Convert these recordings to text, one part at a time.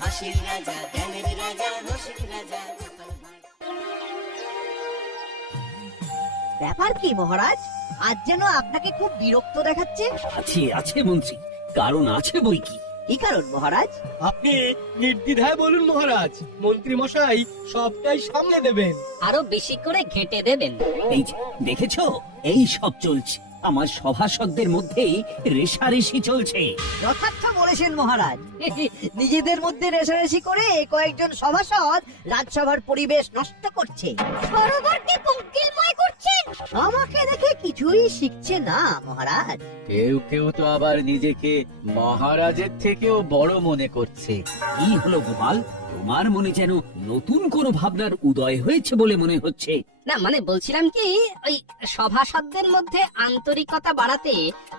হাসির রাজা, জ্ঞানের রাজা, রসিক রাজা। ব্যাপার কি মহারাজ, আজ যেন আপনাকে খুব বিরক্ত দেখাচ্ছে। আছে আছে মন্ত্রী, কারণ আছে বই কি। কি কারণ মহারাজ? আপনি নির্দ্বিধায় বলুন মহারাজ, মন্ত্রী মশাই সবটাই সামলে দেবেন। আরো বেশি করে ঘেঁটে দেবেন। এই যে দেখেছো, এই সব চলছে, আমার সভাসদদের মধ্যেই রেষারেষি চলছে। যথার্থ বলেছেন মহারাজ। নিজেদের মধ্যে রেষারেষি করে কয়েকজন সভাসদ রাজসভার পরিবেশ নষ্ট করছে। সরোবরকে পঙ্কিলময় করছেন। আমাকে দেখে কিছুই শিখছে না মহারাজ। কেউ কেউ তো আবার নিজেকে মহারাজের থেকেও বড় মনে করছে। কি হলো গোপাল, তোমার মনে যেন নতুন কোনো ভাবনার উদয় হয়েছে বলে মনে হচ্ছে। না মানে বলছিলাম কি, ওই সভাসদদের মধ্যে আন্তরিকতা বাড়াতে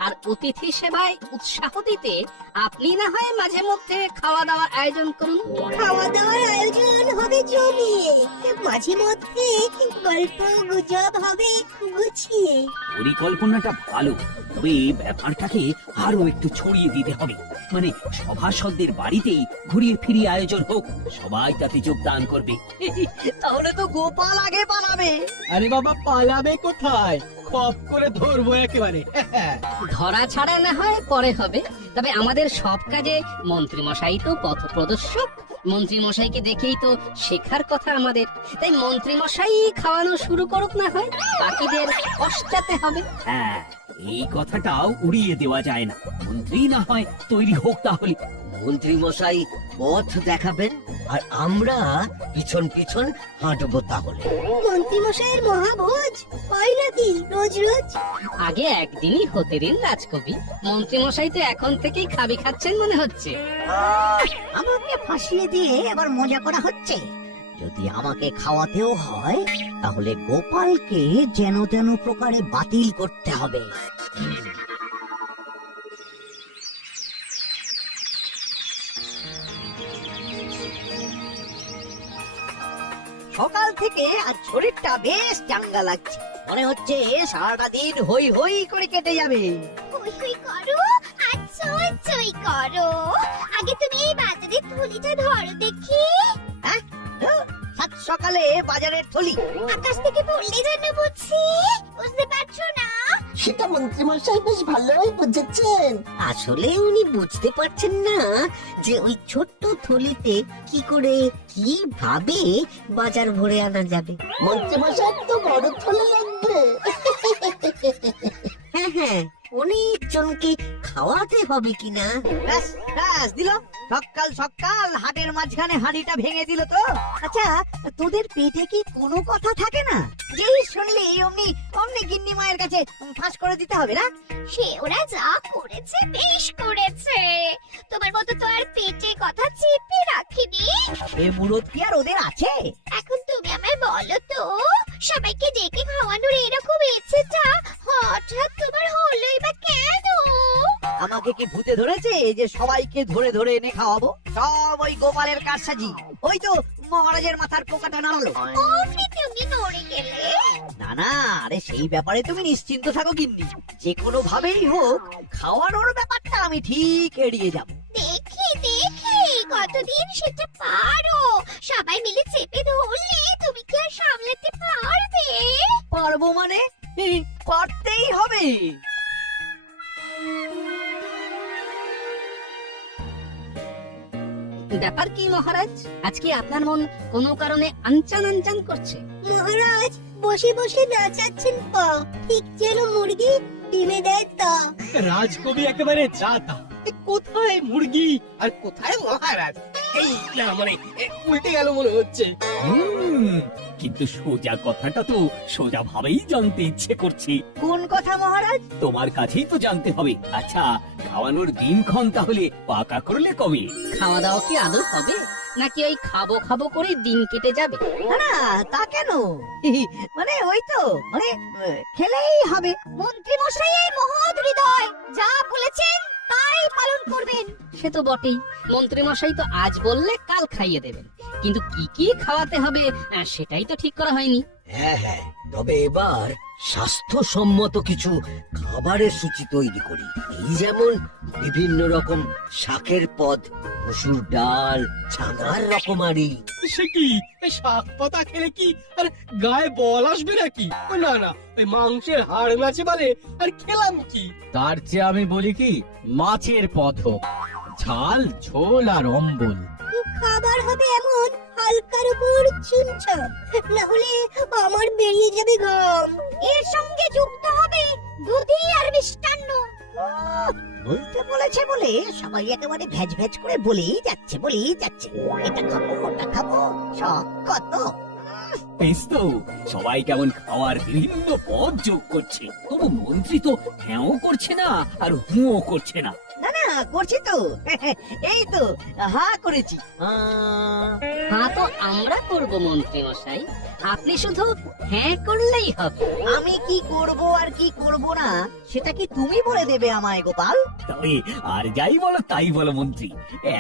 আর অতিথি সেবায় উৎসাহ দিতে আপনি না হয় মাঝে মধ্যে খাওয়া দাওয়ার আয়োজন করুন। খাওয়া দাওয়ার আয়োজন হবে জমিয়ে, মাঝে মধ্যে গল্প গুজব হবে গুছিয়ে। পরিকল্পনাটা ভালো, তবে ব্যাপারটাকে আরো একটু ছড়িয়ে দিতে হবে। মানে সভাসদদের বাড়িতেই ঘুরিয়ে ফিরিয়ে আয়োজন হোক, সবাই তাতে যোগদান করবে। তাহলে তো গোপাল আগে পালাবে। আরে বাবা, পালাবে কোথায়? খপ করে ধরবো একেবারে। ধরা ছাড়া না হয় পরে হবে, তবে আমাদের সব কাজে মন্ত্রী মশাই তো পথ প্রদর্শক। মন্ত্রী মশাইকে দেখেই তো শেখার কথা আমাদের, তাই মন্ত্রী মশাই খাওয়ানো শুরু করুক না হয়, বাকিদের পশ্চাতে হবে। হ্যাঁ, এই কথাটাও উড়িয়ে দেওয়া যায় না। মন্ত্রী না হয় তৈরি হোক তাহলে। মন্ত্রী মশাই পথ দেখাবেন আর আমরা পিছন পিছন হাঁটবো তাহলে। মন্ত্রী মশাইয়ের মহাভোজ হয় নাকি রোজ রোজ? আগে একদিনই হতে দিন রাজকবি, মন্ত্রী মশাই তো এখন থেকেই খাবি খাচ্ছেন মনে হচ্ছে। আমাকে ফাঁসিয়ে দিয়ে এবার মজা করা হচ্ছে। যদি আমাকে খাওয়াতেও হয় তাহলে গোপালকে যেন তেন প্রকারে বাতিল করতে হবে। সকাল থেকে আজ শরীরটা বেশ চাঙ্গা লাগছে। মনে হচ্ছে সারাটা দিন হই হই করে কেটে যাবে। হই হই করো আর চই চই করো। আগে তুমি এই বাজারের থলিটা ধরো দেখি। হ্যাঁ, সাত সকালে বাজারের থলি আকাশ থেকে পড়লে যেন বুঝছি, বুঝতে পারছো না? সেটা মন্ত্রী মশাই বেশ ভালোই বুঝেছেন। আসলে উনি বুঝতে পারছেন না যে ওই ছোট্ট থলিতে কি করে কিভাবে বাজার ভরে আনা যাবে। মন্ত্রী মশাই তো বড় থলে লাগবে। হ্যাঁ হ্যাঁ, অনেকজনকে খাওয়াতে হবে কিনা। ব্যাস ব্যাস দিল, সকাল সকাল হাটের মাঝখানে হাঁড়িটা ভেঙে দিল তো। আচ্ছা, তোদের পেটে কি কোনো কথা থাকে না? যেই শুনলি অমনি অমনি গিন্নি মায়ের কাছে ফাঁস করে দিতে হবে না? সে ওরা যা করেছে বেশ করেছে। তোমার মতো তো আর পেটে কথা চেপে রাখিনি। এ মুরত কি আর ওদের আছে? এখন তুমি আমায় বলো তো, সবাইকে ডেকে খাওয়ানোর এরকম ইচ্ছেটা হঠাৎ তোমার হলোই বা কেন? আমাকে কি ভূতে ধরেছে যে সবাইকে ধরে ধরে এনে খাওয়াবো? সব ওই গোপালের কারসাজি। ওই তো মহারাজের মাথার পোকাটা নাড়ালো। অমনি তুমি নড়ে গেলে। না না, আরে সেই ব্যাপারে তুমি নিশ্চিন্ত থাকো গিন্নি। যে কোনো ভাবেই হোক খাওয়ানোর ব্যাপারটা আমি ঠিক এড়িয়ে যাব। দেখি দেখি কতদিন সেটা পারো। সবাই মিলে চেপে ধরলে তুমি কি আর সামলাতে পারবে? পারবো মানে? পারতেই হবে। ব্যাপার কি মহারাজ, আজকে আপনার মন কোনো কারণে আনচান আনচান করছে? মহারাজ বসে বসে নাচাচ্ছেন পা, ঠিক যেন মুরগি ডিমে দেয় তা। রাজকবি একেবারে যা তা। কোথায় মুরগি আর কোথায় মহারাজ? এই না মানে উল্টে গেল মনে হচ্ছে। কিন্তু সোজা কথাটা তো সোজা ভাবেই জানতে ইচ্ছে করছে। কোন কথা মহারাজ? তোমার কাছেই তো জানতে হবে। আচ্ছা, খাওয়ানোর দিনক্ষণ তাহলে পাকা করলে কবে? খাওয়া দাওয়া কি আদৌ হবে, নাকি ওই খাবো খাবো করে দিন কেটে যাবে? না না, তা কেন? মানে ওই তো মানে খেলেই হবে। মন্ত্রী মশাইয়ের মহৎ হৃদয়, যা বলেছেন তাই পালন করবেন। সে তো বটেই, মন্ত্রী মশাই তো আজ বললে কাল খাইয়ে দেবেন, কিন্তু কি কি খাওয়াতে হবে সেটাই তো ঠিক করা হয়নি। হ্যাঁ হ্যাঁ, তবে এবার স্বাস্থ্যসম্মত কিছু খাবারের সূচি তৈরি করি। এই যেমন বিভিন্ন রকম শাকের পদ, মসুর ডাল, ছানার রকমারি। সে কি এই শাক পাতা খেলে কি আর গায়ে বল আসবে নাকি? ও না না, ওই মাংসের হাড় নাচে বলে আর খেলাম কি? তার চেয়ে আমি বলি কি, মাছের পদ হোক, ঝাল ঝোল আর অম্বল। খাবার হবে এমন হালকার উপর চুনচাপ, না হলে আমার বেরিয়ে যাবে ঘাম। এর সঙ্গে যুক্ত হবে দুধি আর মিষ্টান্ন। বলতে বলেছে বলে সবাই একেবারে ভ্যাজ ভ্যাজ করে বলেই যাচ্ছে এটা খাবো ওটা খাবো, শখ কত। বেশ তো, সবাই কেমন খাওয়ার বিভিন্ন পদ যোগ করছে, তবু মন্ত্রী তো হ্যাঁও করছে না আর হুঁও করছে না। না না, করছি তো। এই তো হা করেছি। হ্যাঁ, তো আমরা করব মন্ত্রী মশাই, আপনি শুধু হ্যাঁ করলেই হবে। আমি কি করব আর কি করব না সেটা কি তুমি বলে দেবে আমায় গোপাল? তবে আর যাই বলো তাই বলো মন্ত্রী,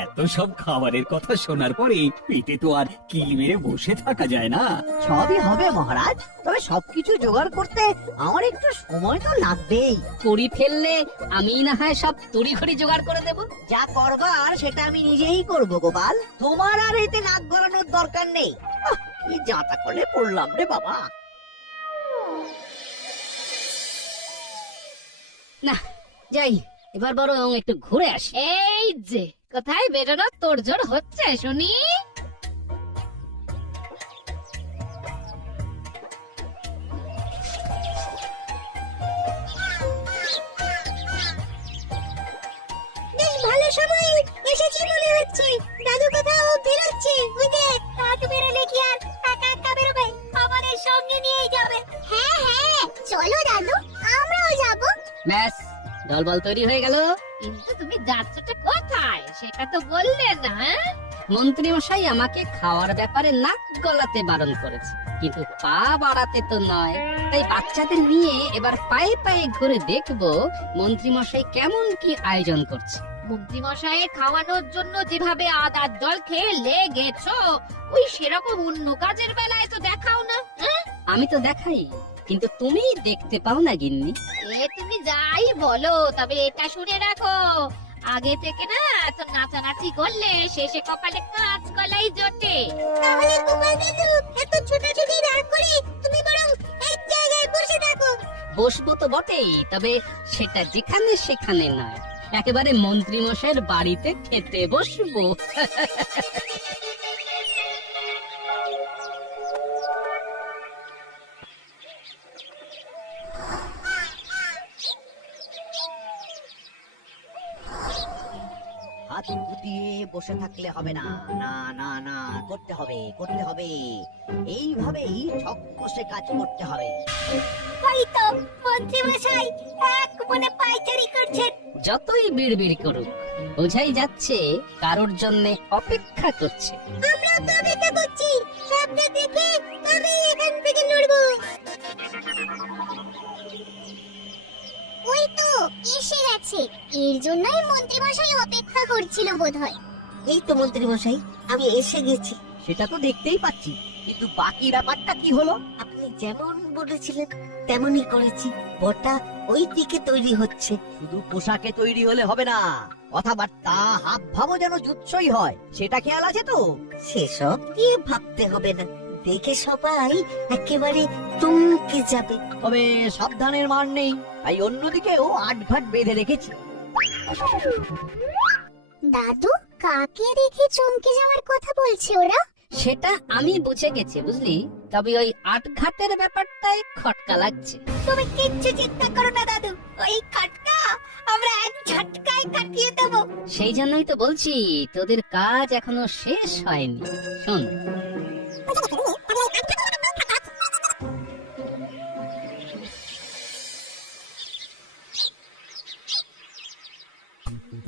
এত সব খাবারের কথা শোনার পরে পেটে তো আর কিল মেরে বসে থাকা যায় না। সবই হবে মহারাজ, তবে সবকিছু জোগাড় করতে আমার একটু সময় তো লাগবেই। করি ফেললে আমি না হয় সব তড়িঘড়ি জোগাড় করে দেব। যা করবার সেটা আমি নিজেই করব গোপাল, তোমার আর এতে নাক গলানোর দরকার নেই। কি যাতা করলে পড়লাম রে বাবা। না যাই, এবার বরং একটু ঘুরে আসি। এই যে কোথায় বেরোনোর তোড়জোড় হচ্ছে শুনি। বেশ ভালো সময় এসেছি মনে হচ্ছে। দাদু কোথাও বেরোচ্ছে, ওই দেখ। দাদু বেরোলে কি আর একা একা বেরোবে? আমাদের সঙ্গে নিয়ে যাবে। হ্যাঁ হ্যাঁ, চলো দাদু, আমরাও যাব। ব্যাস, দলবল তৈরি হয়ে গেল। কিন্তু তুমি যাচ্ছটা কোথায় সেটা তো বললে না। মন্ত্রী মশাই আমাকে খাওয়ার ব্যাপারে নাক গলাতে বারণ করেছে, কিন্তু পা বাড়াতে তো নয়। তাই বাচ্চাদের নিয়ে এবার পায়ে পায়ে ঘুরে দেখবো মন্ত্রী মশাই কেমন কি আয়োজন করছে। মন্ত্রী মশাইয়ের খাওয়ানোর জন্য যেভাবে আদার জল খেয়ে লেগেছো, ওই সেরকম অন্য কাজের বেলায় তো দেখাও না। আমি তো দেখাই, কিন্তু তুমি দেখতে পাও না গিন্নি। এ তুমি যাই বলো, তবে এটা শুনে রাখো, আগে থেকে না এত নাচানাচি করলে শেষে কপালে কাঁচ গলাই জোটে। তাহলে গোপাল দাদু এত ছোটাছুটি না করে তুমি বরং এক জায়গায় বসে থাকো। বসবো তো বটেই, তবে সেটা যেখানে সেখানে নয়, একেবারে মন্ত্রী মশাইয়ের বাড়িতে খেতে বসবো। হাত গুটিয়ে বসে থাকলে হবে না, না না না, করতে হবে। এইভাবেই ছক কষে কাজ করতে হবে। তাই তো মন্ত্রী মশাই এক মনে পাইচারি করছেন। যতই বিড়বিড় করুক, বোঝাই যাচ্ছে কারোর জন্য অপেক্ষা করছে। আমরা তো অপেক্ষা করছি, সামনে দেখে তবে এখান থেকে নড়বো। ওই তো এসে গেছে, এর জন্যই মন্ত্রী মশাই অপেক্ষা করছিল বোধহয়। এই তো মন্ত্রী মশাই, আমি এসে গেছি। সেটা তো দেখতেই পাচ্ছি, কিন্তু বাকি ব্যাপারটা কি হলো? আপনি যেমন বলেছিলেন তেমনই করেছি। বটা ওই দিকে তৈরি হচ্ছে। শুধু পোশাকে তৈরি হলে হবে না, কথাবার্তা হাব ভাবও যেন জুৎসই হয়, সেটা খেয়াল আছে তো? সেসব দিয়ে ভাবতে হবে না, দেখে সবাই একেবারে চমকে যাবে। তবে সাবধানের মার নেই, তাই অন্যদিকেও আটঘাট বেঁধে রেখেছি। দাদু, কাকে দেখে চমকে যাওয়ার কথা বলছে ওরা? সেটা আমি বুঝে গেছি বুঝলি, তবে ওই আটঘাটের ব্যাপারটাই খটকা লাগছে। তুমি কিচ্ছু চিন্তা করো না দাদু, ওই খটকা আমরা এক ঝটকায় কাটিয়ে দেবো। সেই জন্যই তো বলছি তোদের কাজ এখনো শেষ হয়নি। শোন,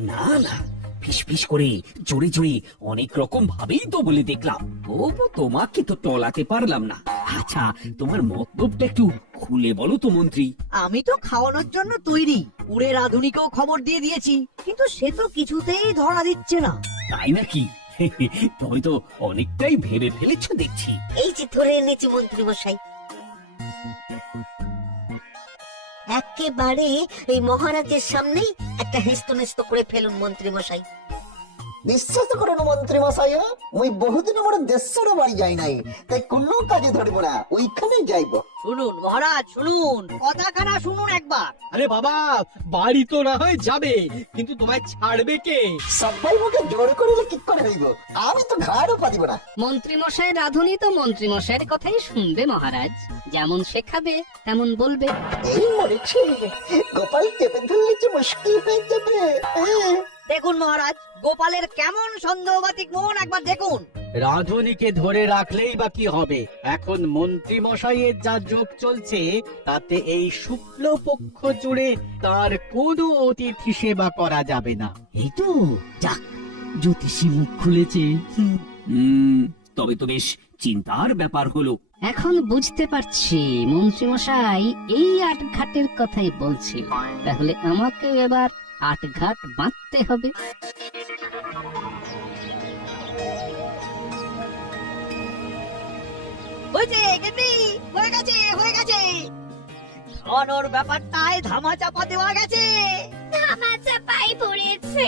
না না, ফিস করে জোরে জোরে অনেক রকম ভাবেই তো বলে দেখলাম, তবু তোমাকে তো টলাতে পারলাম না। আচ্ছা, তোমার মতলবটা একটু খুলে বলো তো মন্ত্রী। আমি তো খাওয়ানোর জন্য তৈরি, উড়ে রাধুনিকেও খবর দিয়ে দিয়েছি, কিন্তু সে তো কিছুতেই ধরা দিচ্ছে না। তাই নাকি? তবে তো অনেকটাই ভেবে ফেলেছো দেখছি। এই যে ধরে এনেছি মন্ত্রী মশাই। একেবারে এই মহারাজের সামনেই একটা হেস্তনেস্ত করে ফেলুন মন্ত্রী মশাই। বিশ্বাস করুন মন্ত্রী মশাই, মুই বহুদিন আমার দেশের বাড়ি যাই নাই, তাই কোনো কাজে ধরবো না, ওইখানে যাইব। শুনুন মহারাজ শুনুন, কথাখানা শুনুন একবার। আরে বাবা, বাড়ি তো না হয় যাবে, কিন্তু তোমায় ছাড়বে কে? সবাই মুখে জোর করিলে কি করে হইব, আমি তো ঘাড়ও পাতিব না। মন্ত্রী মশাই রাধুনি তো মন্ত্রী মশাইয়ের কথাই শুনবে মহারাজ, যেমন শেখাবে তেমন বলবে। এই মরেছে, গোপাল চেপে ধরলে যে মুশকিল হয়ে যাবে। দেখুন মহারাজ, গোপালের কেমন সন্দেহবাতিক মন একবার দেখুন। রাধুনিকে ধরে রাখলেই বা কি হবে? এখন মন্ত্রী মশাইয়ের যা যোগ চলছে তাতে এই শুক্লপক্ষ জুড়ে তার কোনো অতিথি সেবা করা যাবে না। এই তো যাক, জ্যোতিষী মুখ খুলেছে। তবে তো বেশ চিন্তার ব্যাপার হলো। এখন বুঝতে পারছি মন্ত্রী মশাই এই আটঘাটের কথাই বলছিল, তাহলে আমাকে এবার আটঘাট বাঁধতে হবে। হয়েছে গেটি, হয়ে গেছে হয়ে গেছে। খাওয়ানোর ব্যাপারটায় ধামা চাপা দেওয়া গেছে। ধামা চাপাই পড়েছে,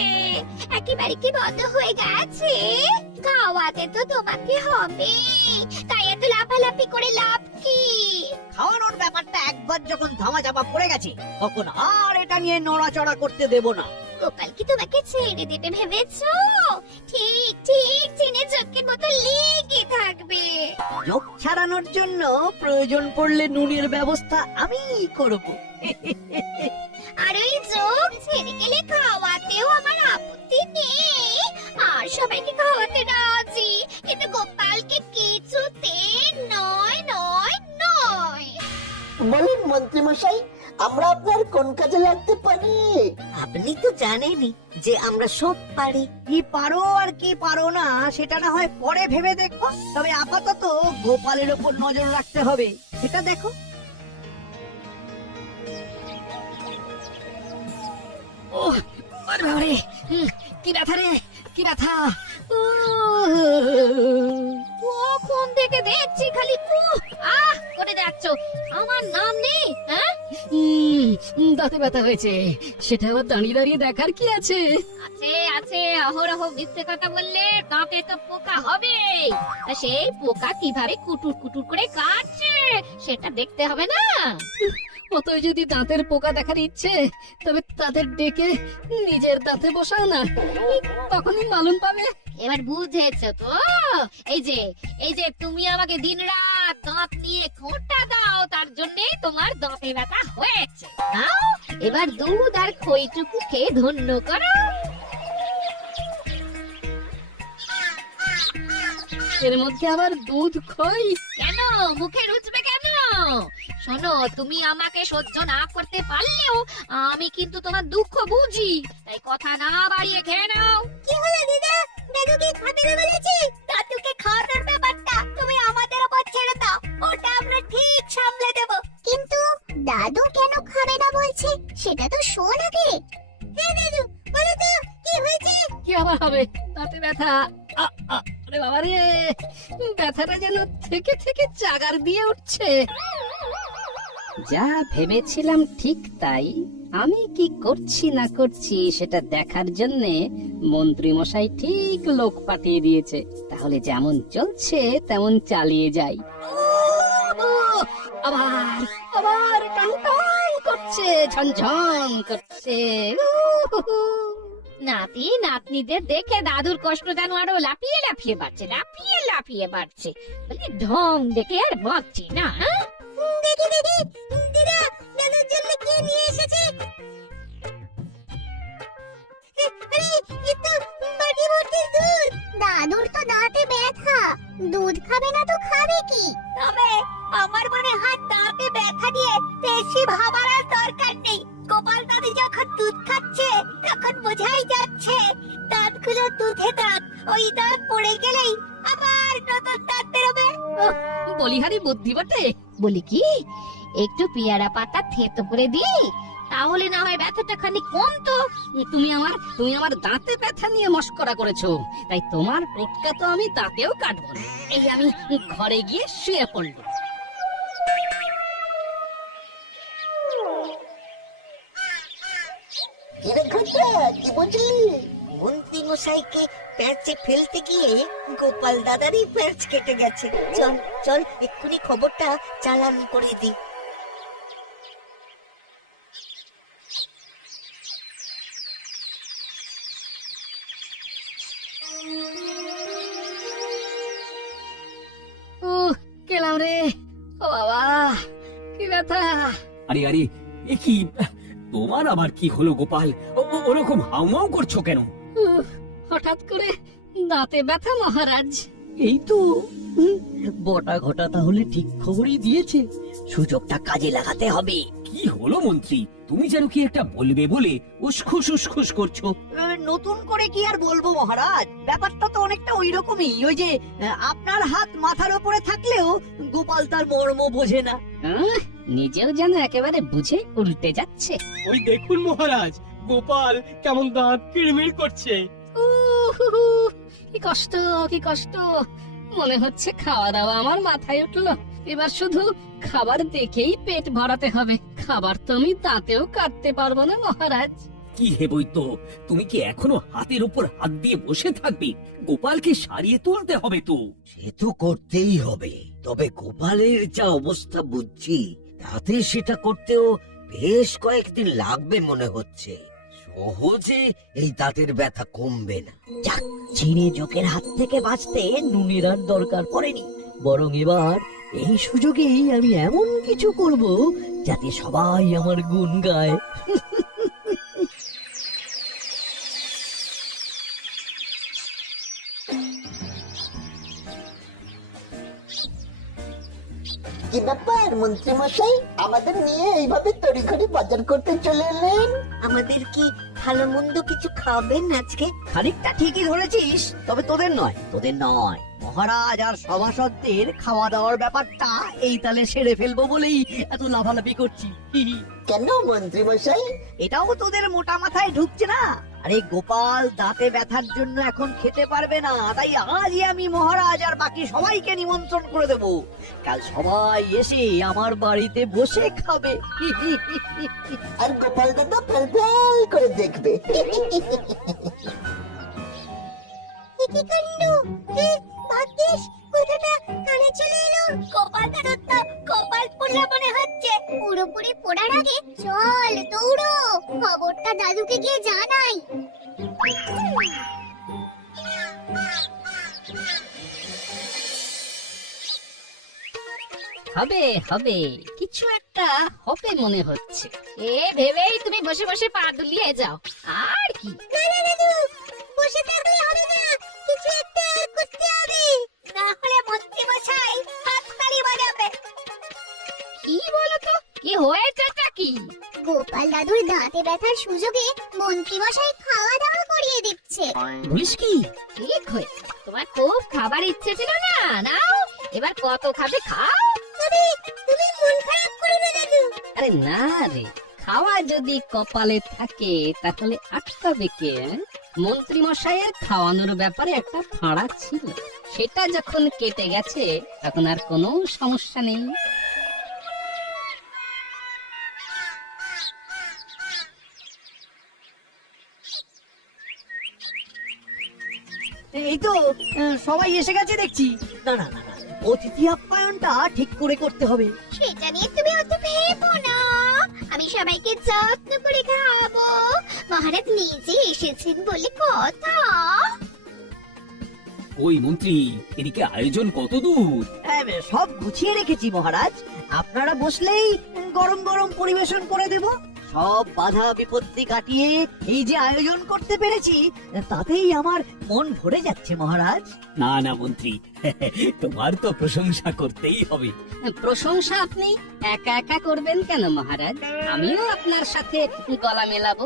একেবারে কি বন্ধ হয়ে গেছে? খাওয়াতে তো তোমাকে হবে, তাই এত লাফালাফি করে লাভ কি? খাওয়ানোর ব্যাপারটা একবার যখন ধামা চাপা পড়ে গেছে, তখন আর এটা নিয়ে নড়াচড়া করতে দেব না। গোপাল কি তোমাকে ছেড়ে দেবে ভেবেছো? ঠিক ঠিক চিনে চোখের মতো লেগে থাকবে। যোগ ছাড়ানোর জন্য প্রয়োজন পড়লে নুনের ব্যবস্থা আমি করব। আর ওই যোগ ছেড়ে গেলে খাওয়াতেও আমার আপত্তি নেই, আর সবাইকে খাওয়াতে রাজি, কিন্তু গোপালকে কিছুতে নয় নয় নয়। বলুন মন্ত্রী মশাই, আমরা আপনার কোন কাজে লাগতে পারি? আপনি তো জানেনই যে আমরা সব পারি। কি পারো আর কি পারো না সেটা না হয় পরে ভেবে দেখো, তবে আপাতত গোপালের উপর নজর রাখতে হবে, সেটা দেখো। ওরে বাবারে, কি ব্যথা রে, কি ব্যথা! কখন থেকে দেখছি খালি করে যাচ্ছ, আমার নাম নেই? হ্যাঁ, দাঁতে ব্যথা হয়েছে, সেটা আবার দাঁড়িয়ে দাঁড়িয়ে দেখার কি আছে? আছে আছে, অহরহ মিথ্যে কথা বললে দাঁতে তো পোকা হবে, সেই পোকা কিভাবে কুটুর কুটুর করে কাটছে সেটা দেখতে হবে না? মতোই যদি দাঁতের পোকা দেখার ইচ্ছে, তবে তাদের ডেকে নিজের দাঁতে বসাও না, তখনই মালুম পাবে। এবার বুঝেছো তো? এই যে তুমি আমাকে দিনরাত দাঁত নিয়ে খোঁটা দাও, তার জন্যই তোমার দাঁতে ব্যথা হয়েছে। দাও এবার দুধ আর খইটুকু খেয়ে ধন্য করো। এর মধ্যে আবার দুধ খই? কেন মুখে রুচবে কেন? শোনো, তুমি আমাকে সহ্য না করতে পারলেও আমি কিন্তু তোমার দুঃখ বুঝি, তাই কথা না বাড়িয়ে খেয়ে নাও। কি হলো দিদা, দাদুকে খাবে না বলেছি? দাদুকে খাওয়ানোর ব্যাপারটা তুমি আমাদের উপর ছেড়ে দাও, ওটা আমরা ঠিক সামলে দেব। কিন্তু দাদু কেন খাবে না বলছে সেটা তো শোন আগে। হ্যাঁ দাদু, বলো তো কি হয়েছে? কি আবার হবে? দাঁতে ব্যথা। আরে বাবা রে, ব্যথাটা যেন থেকে থেকে চাগার দিয়ে উঠছে। যা ভেবেছিলাম ঠিক তাই, আমি কি করছি না করছি সেটা দেখার জন্যে মন্ত্রী মশাই ঠিক লোক পাঠিয়ে দিয়েছে। তাহলে যেমন চলছে তেমন চালিয়ে যাই। আবার আবার টান করছে, ঝনঝন করছে। নাতি নাতনিদের দেখে দাদুর কষ্ট যেন আরো লাফিয়ে লাফিয়ে বাড়ছে, লাফিয়ে লাফিয়ে বাড়ছে। বলি ঢং দেখে আর বাঁচছি না। দেখি দেখি দিদা, দাদুর জন্য কি নিয়ে এসেছে? দাদুর তো দাঁতে ব্যথা, দুধ খাবে না তো খাবে কি? তবে আমার মনে হয় দাঁতে ব্যথা নিয়ে বেশি ভাবার আর দরকার নেই। গোপাল দাদি যখন দুধ খাচ্ছে তখন বোঝাই যাচ্ছে দাঁতগুলো দুধে দাঁত, ওই দাঁত পড়ে গেলেই আবার নতুন দাঁত বেরোবে। বলিহারি বুদ্ধি বটে। বলি কি, একটু পেয়ারা পাতা থেতো করে দিই, তাহলে না হয় ব্যথাটা খানি কমতো। তুমি আমার দাঁতে ব্যথা নিয়ে মস্করা করেছো, তাই তোমার টোটকা তো আমি দাঁতেও কাটবো না। এই আমি ঘরে গিয়ে শুয়ে পড়লাম। কিরে ঘটা কি বুঝলি? মন্ত্রী মশাইকে প্যাঁচে ফেলতে গিয়ে গোপাল দাদারই প্যাঁচ কেটে গেছে। চল চল এক্ষুনি খবরটা চালান করে দি। গেলাম রে, ও বাবা কি ব্যথা। আরে আরে, এ কি, তোমার আবার কি হলো গোপাল? ওরকম হাউমাউ করছো কেন? হঠাৎ করে দাঁতে ব্যথা মহারাজ। এই তো বটা ঘটা তাহলে ঠিক খবরই দিয়েছে, সুযোগটা কাজে লাগাতে হবে। কি হলো মন্ত্রী, তুমি যেন কি একটা বলবে বলে উসখুস উসখুস করছো। নতুন করে কি আর বলবো মহারাজ, ব্যাপারটা তো অনেকটা ওই রকমই। ওই যে আপনার হাত মাথার উপরে থাকলেও গোপাল তার মর্ম বোঝে না। নিজেও যেন একেবারে বুঝে উল্টে যাচ্ছে। ওই দেখুন মহারাজ, গোপাল কেমন দাঁত কিড়মিড় করছে। কি কষ্ট, কি কষ্ট। মনে হচ্ছে খাওয়া দাওয়া আমার মাথায় উঠলো। এবার শুধু খাবার দেখেই পেট ভরাতে হবে। খাবার তো আমি দাঁতেও কাটতে পারবো না মহারাজ। কি হে বৈদ্য, তুমি কি এখনো হাতের উপর হাত দিয়ে বসে থাকবে? গোপালকে সারিয়ে তুলতে হবে তো। সে তো করতেই হবে, তবে গোপালের যা অবস্থা বুঝছি তাতে সেটা করতেও বেশ কয়েকদিন লাগবে মনে হচ্ছে। সহজে এই দাঁতের ব্যথা কমবে না। যাক, চিনে জোকের হাত থেকে বাঁচতে নুনের আর দরকার পড়েনি। বরং এবার এই সুযোগেই আমি এমন কিছু করব যাতে সবাই আমার গুণ গায়। কি ব্যাপার মন্ত্রী মশাই, আমাদের নিয়ে এইভাবে তড়িঘড়ি বাজার করতে চলে এলেন? আমাদের কি ভালো মন্দ কিছু খাবেন আজকে? খানিকটা ঠিকই ধরেছিস, তবে তোদের নয়, তোদের নয়। মহারাজ আর সভাসদদের খাওয়া দাওয়ার ব্যাপারটা এই তালে সেরে ফেলবো বলেই এত লাফালাফি করছি। কেন মন্ত্রী মশাই? এটাও তোদের মোটা মাথায় ঢুকছে না? আরে গোপাল দাঁতে ব্যথার জন্য এখন খেতে পারবে না, তাই আজই আমি মহারাজ আর বাকি সবাইকে নিমন্ত্রণ করে দেব। কাল সবাই এসে আমার বাড়িতে বসে খাবে। আর গোপাল দাদা ফেল ফেল করে দেখবে। কি কাণ্ড! ভাগ্যিস কথাটা কানে চলে এলো। কপাল দাদুর তো কপাল পোড়া মনে হচ্ছে। পুরোপুরি পোড়ার আগে চল দৌড়ো, খবরটা দাদুকে গিয়ে জানাই। হবে হবে, কিছু একটা হবে মনে হচ্ছে। এ ভেবেই তুমি বসে বসে পা দুলিয়ে যাও। আর কি? না না দাদু, বসে থাকলে হবে না, কিছু একটা করতে হবে, না হলে মন্ত্রী মশাই হাততালি বাজাবে। কি বলো তো, কি হয়েছেটা কি? গোপাল দাদুর দাঁতে ব্যথার সুযোগে মন্ত্রী মশাই খাওয়া দাওয়া করিয়ে দিচ্ছে। বলিস কি? ঠিক হয়েছে, তোমার খুব খাবার ইচ্ছে ছিল না, নাও এবার কত খাবে খাও। তুমি মন খারাপ করো না দাদু। আরে না রে, খাওয়া যদি কপালে থাকে তাহলে আটকাবে কে? মন্ত্রী মশাইয়ের খাওয়ানোর ব্যাপারে একটা ফাঁড়া ছিল, সেটা যখন কেটে গেছে তখন আর কোনো সমস্যা নেই। এই তো সবাই এসে গেছে দেখছি। না না না না, অতিথি আপ্যায়নটা ঠিক করে করতে হবে। সেটা নিয়ে তুমি অত ভেবো না, আমি সবাইকে যত্ন করে খাওয়াবো। মহারাজ নিজে এসেছেন বলে কথা। ওই মন্ত্রী, এদিকে আয়োজন কত দূর? সব গুছিয়ে রেখেছি মহারাজ, আপনারা বসলেই গরম গরম পরিবেশন করে দেব। সব বাধা বিপত্তি কাটিয়ে এই যে আয়োজন করতে পেরেছি তাতেই আমার মন ভরে যাচ্ছে মহারাজ। না না মন্ত্রী, তোমার তো প্রশংসা করতেই হবে। প্রশংসা আপনি একা একা করবেন কেন মহারাজ? আমিও আপনার সাথে গলা মেলাবো।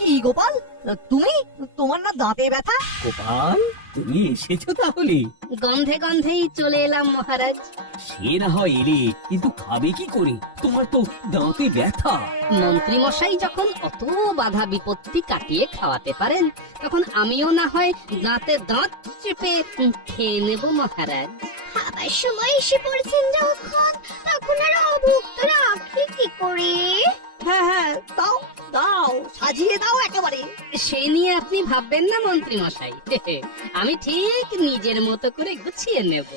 কি গোপাল, তুমি? তোমার না দাঁতে ব্যথা? গোপাল, তুমি এসেছো তাহলে? গন্ধে গন্ধেই চলে এলাম মহারাজ। সে না হয় এলে, কিন্তু খাবে কি করে? তোমার তো দাঁতে ব্যথা। মন্ত্রী মশাই যখন অত বাধা বিপত্তি কাটিয়ে খাওয়াতে পারেন, তখন আমিও না হয় দাঁতে দাঁত চেপে খেয়ে নেব মহারাজ। খাবার সময় এসে পড়েছেন যখন, তখন আর অভুক্ত রাখি কি করে? হ্যাঁ হ্যাঁ, দাও দাও। সাজিয়ে দাও একেবারে। সে নিয়ে আপনি ভাববেন না মন্ত্রী মশাই, আমি ঠিক নিজের মতো করে গুছিয়ে নেব।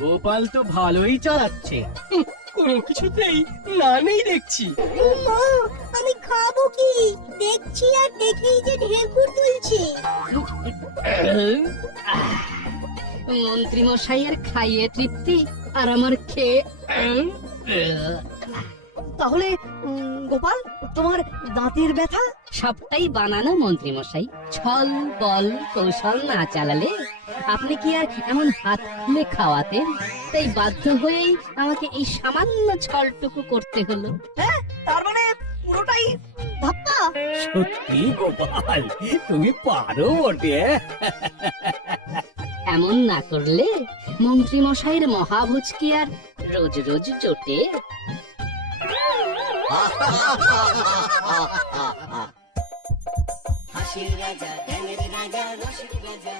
গোপাল তো ভালোই চালাচ্ছে। কোনো কিছুতেই না নেই দেখছি। মা, আমি খাবো কি? দেখছি আর দেখেই যে ঢেকুর তুলছি। মন্ত্রী মশাইয়ের খাইয়ে তৃপ্তি আর আমার খেয়ে তাহলে গোপাল, তোমার দাঁতের ব্যথা? সবটাই বানানো মন্ত্রী মশাই। ছল বল কৌশল না চালালে আপনি কি আর এমন হাত খুলে খাওয়াতেন? তাই বাধ্য হয়েই আমাকে এই সামান্য ছলটুকু করতে হলো। তার মানে পুরোটাই ধাপ্পা? সত্যি গোপাল, তুমি পারো বটে। এমন না করলে মন্ত্রী মশাইয়ের মহাভোজ কি আর রোজ রোজ জোটে? হাসির রাজা, জ্ঞানের রাজা, রসিক রাজা।